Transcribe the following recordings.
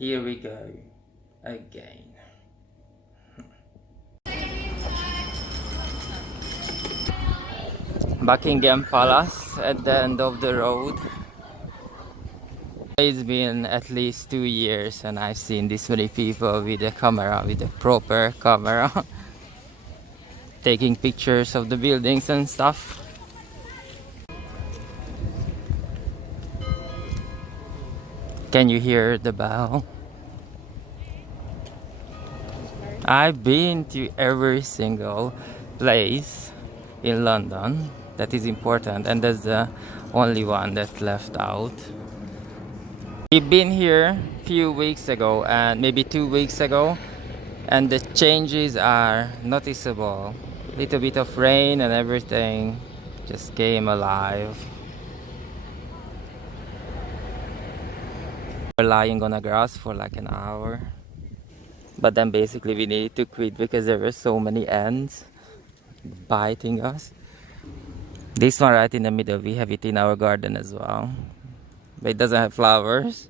Here we go again. Buckingham Palace at the end of the road. It's been at least 2 years and I've seen this many people with a camera, with a proper camera, taking pictures of the buildings and stuff. Can you hear the bell? I've been to every single place in London that is important, and that's the only one that left out. We've been here a few weeks ago and maybe 2 weeks ago, and the changes are noticeable. Little bit of rain and everything just came alive. We're lying on the grass for like an hour, but then basically we needed to quit because there were so many ants biting us. This one right in the middle, we have it in our garden as well, but it doesn't have flowers.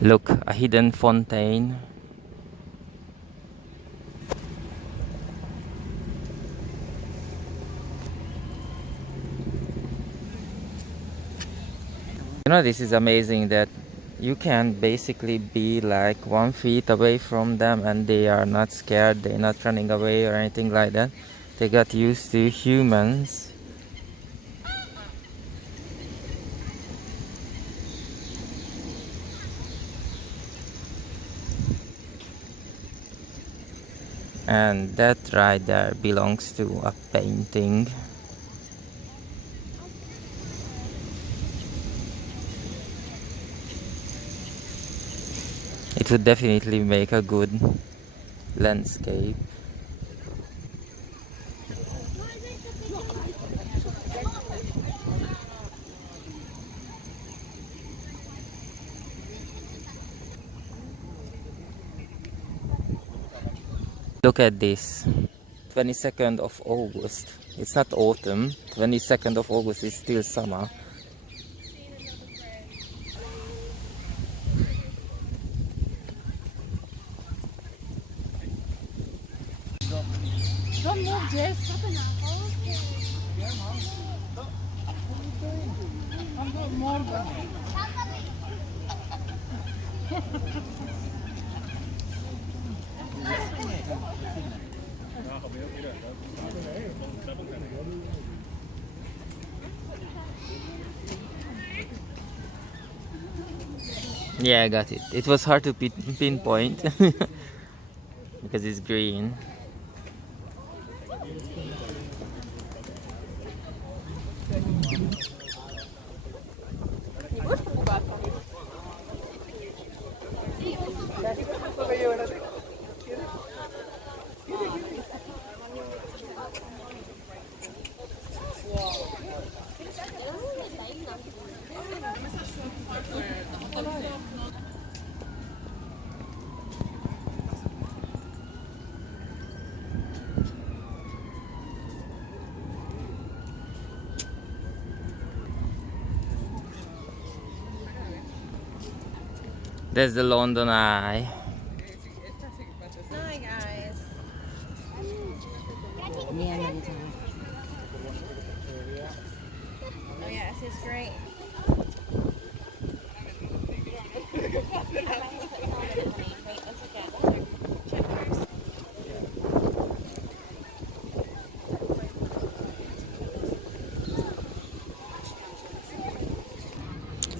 Look, a hidden fontaine. You know, this is amazing that you can basically be like 1 feet away from them and they are not scared, they're not running away or anything like that. They got used to humans. And that right there belongs to a painting. It would definitely make a good landscape. Look at this. 22nd of August. It's not autumn. 22nd of August is still summer. Don't move, Jess. I'm not more Yeah, I got it. It was hard to pinpoint because it's green. There's the London Eye. Hi, guys. Oh, yeah, this is great.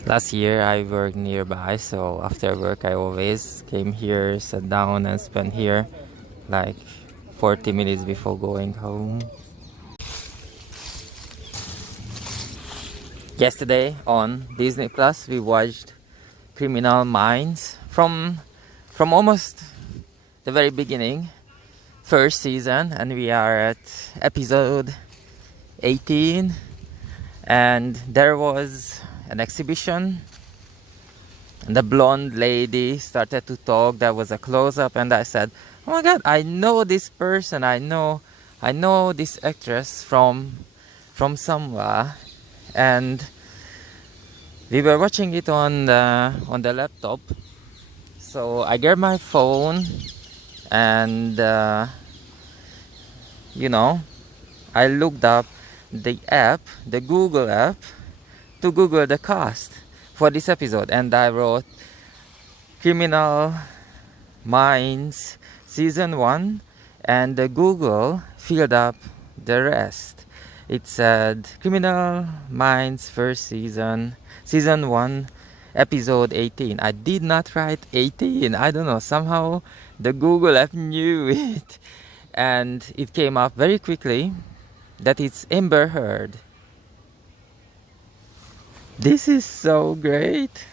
Last year I worked nearby, so after work I always came here, sat down and spent here like 40 minutes before going home. Yesterday on Disney Plus we watched Criminal Minds from almost the very beginning, first season, and we are at episode 18, and there was an exhibition and the blonde lady started to talk. There was a close-up and I said, oh my god, I know this person, I know this actress from somewhere. And we were watching it on the laptop, So I grabbed my phone and you know, I looked up the app, the Google app, to Google the cast for this episode, and I wrote Criminal Minds Season 1, and the Google filled up the rest. It said Criminal Minds first season, Season 1, Episode 18. I did not write 18. I don't know, somehow the Google app knew it. And it came up very quickly that it's Amber Heard. This is so great.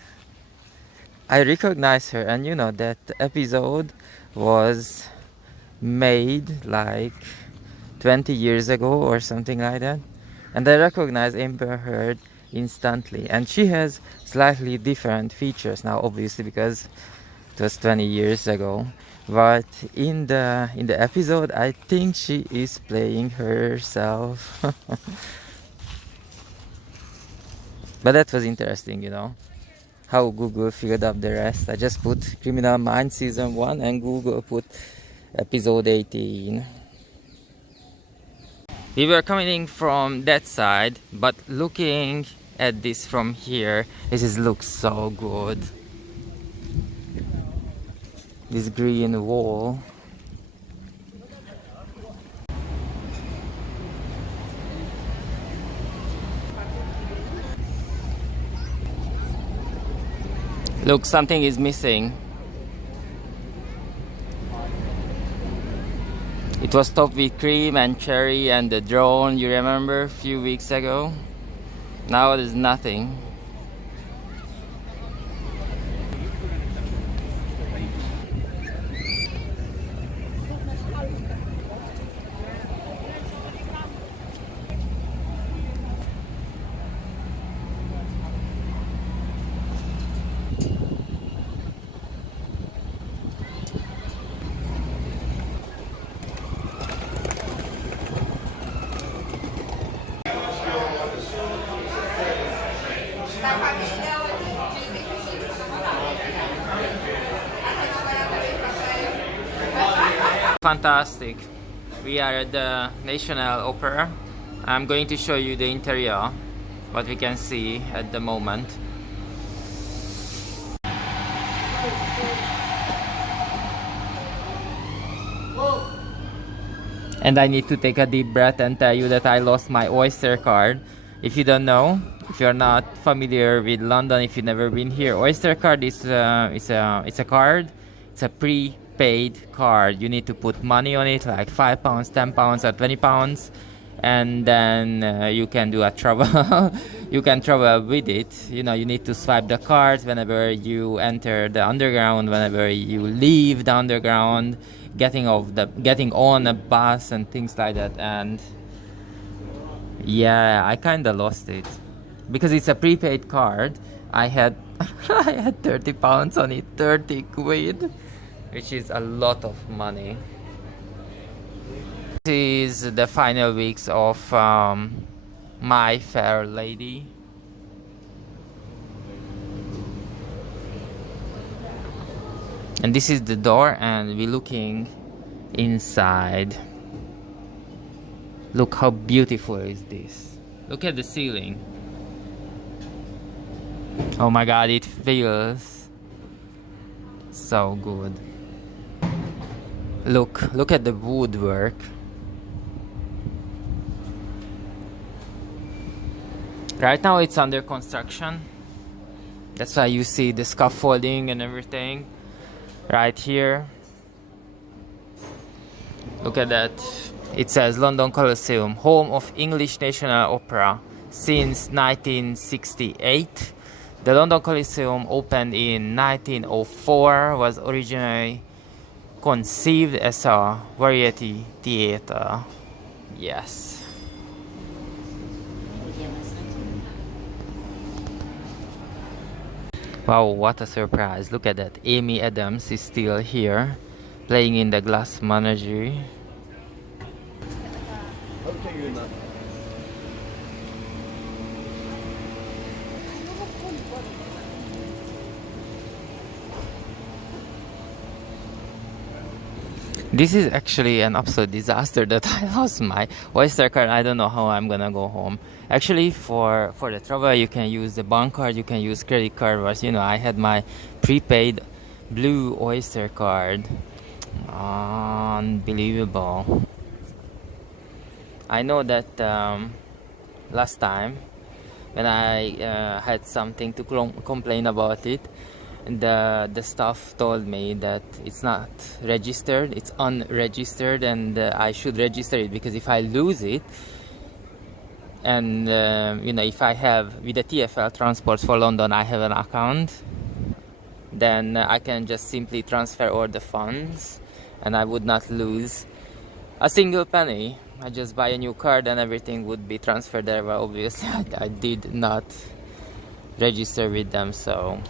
I recognize her, and you know that episode was made like 20 years ago or something like that, and I recognize Amber Heard instantly, and she has slightly different features now, obviously, because it was 20 years ago, but in the episode I think she is playing herself. But that was interesting, you know, how Google filled up the rest. I just put Criminal Minds Season 1 and Google put Episode 18. We were coming from that side, but looking at this from here, this looks so good. This green wall. Look, something is missing. It was topped with cream and cherry and the drone, you remember, a few weeks ago? Now there's nothing. Fantastic. We are at the National Opera. I'm going to show you the interior, what we can see at the moment. And I need to take a deep breath and tell you that I lost my Oyster card. If you don't know, if you're not familiar with London, if you've never been here, Oyster card is it's a card. It's a prepaid card. You need to put money on it, like £5, £10, or £20, and then you can do a travel. You can travel with it. You know, you need to swipe the card whenever you enter the underground, whenever you leave the underground, getting on a bus and things like that. And yeah, I kinda lost it because it's a prepaid card. I had I had £30 on it, 30 quid, which is a lot of money. This is the final weeks of My Fair Lady. And this is the door, and we're looking inside. Look how beautiful is this. Look at the ceiling. Oh my god, it feels so good. Look at the woodwork. Right now it's under construction. That's why you see the scaffolding and everything right here. Look at that. It says London Coliseum, home of English National Opera since 1968. The London Coliseum opened in 1904, was originally conceived as a variety theater. Yes. Wow, what a surprise. Look at that. Amy Adams is still here, playing in the Glass Menagerie. This is actually an absolute disaster that I lost my Oyster card. I don't know how I'm gonna go home. Actually, for the travel, you can use the bank card, you can use credit card. But you know, I had my prepaid blue Oyster card. Unbelievable. I know that last time when I had something to complain about it, the staff told me that it's not registered, it's unregistered, and I should register it, because if I lose it, and you know, if I have with the TfL Transports for London, I have an account, then I can just simply transfer all the funds and I would not lose a single penny. I just buy a new card and everything would be transferred there. But obviously I did not register with them, so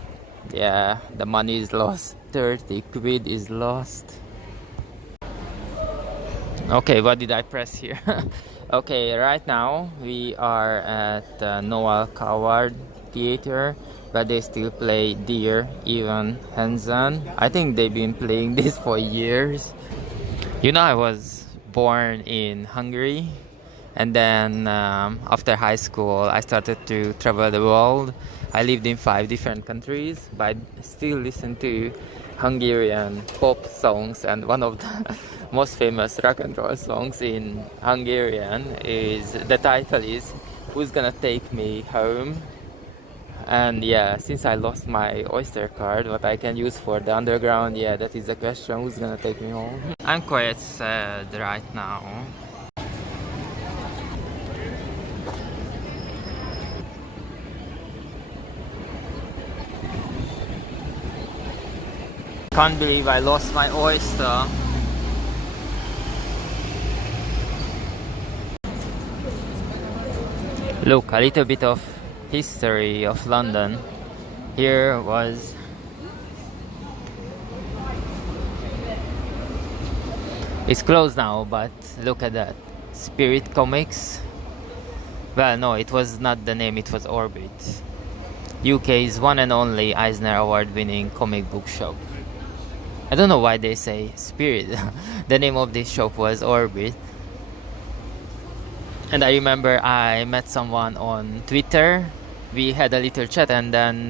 yeah, the money is lost. 30 quid is lost. Okay, what did I press here? Okay, right now we are at Noel Coward Theater, where they still play Dear Evan Hansen. I think they've been playing this for years. You know, I was born in Hungary, and then after high school I started to travel the world. I lived in 5 different countries, but I still listen to Hungarian pop songs, and one of the most famous rock and roll songs in Hungarian is, the title is Who's Gonna Take Me Home? And yeah, since I lost my Oyster card, what I can use for the underground, yeah, that is the question, who's gonna take me home? I'm quite sad right now. Can't believe I lost my Oyster. Look, a little bit of history of London. Here was it's closed now, but look at that, Spirit Comics. Well, no, it was not the name, it was Orbit, UK's one and only Eisner Award winning comic book shop. I don't know why they say Spirit. The name of this shop was Orbit. And I remember I met someone on Twitter. We had a little chat, and then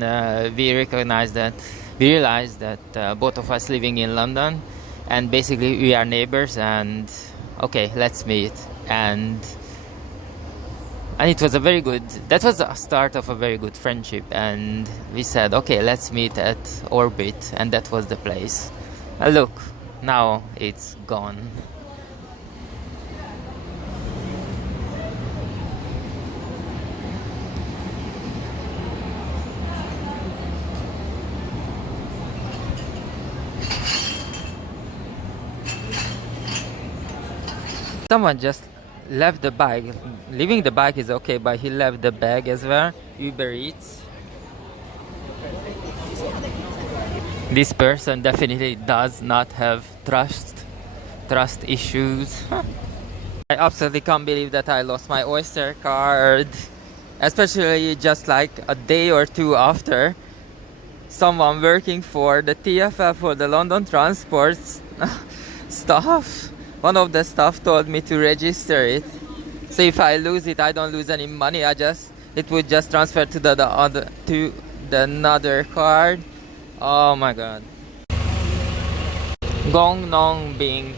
we realized that both of us living in London, and basically we are neighbors, and okay, let's meet. And it was that was the start of a very good friendship, and we said, okay, let's meet at Orbit, and that was the place. Look, now it's gone. Someone just left the bag. Leaving the bag is okay, but he left the bag as well. Uber Eats. This person definitely does not have trust issues. I absolutely can't believe that I lost my Oyster card, especially just like a day or two after someone working for the TfL, for the London Transport staff. One of the staff told me to register it, so if I lose it, I don't lose any money. It would just transfer to the another card. Oh my god. Gong Nong Bing.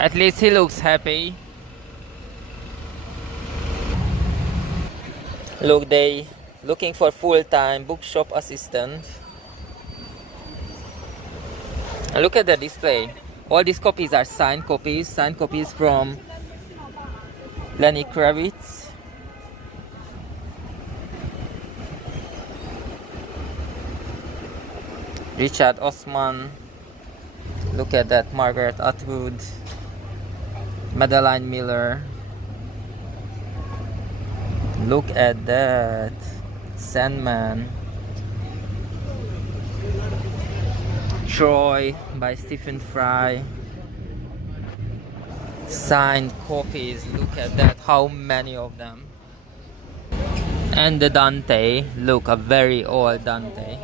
At least he looks happy. Look, they looking for full-time bookshop assistant. And look at the display. All these copies are signed copies from Lenny Kravitz. Richard Osman. Look at that, Margaret Atwood, Madeline Miller. Look at that, Sandman. Troy by Stephen Fry. Signed copies, look at that, how many of them. And the Dante, look, a very old Dante.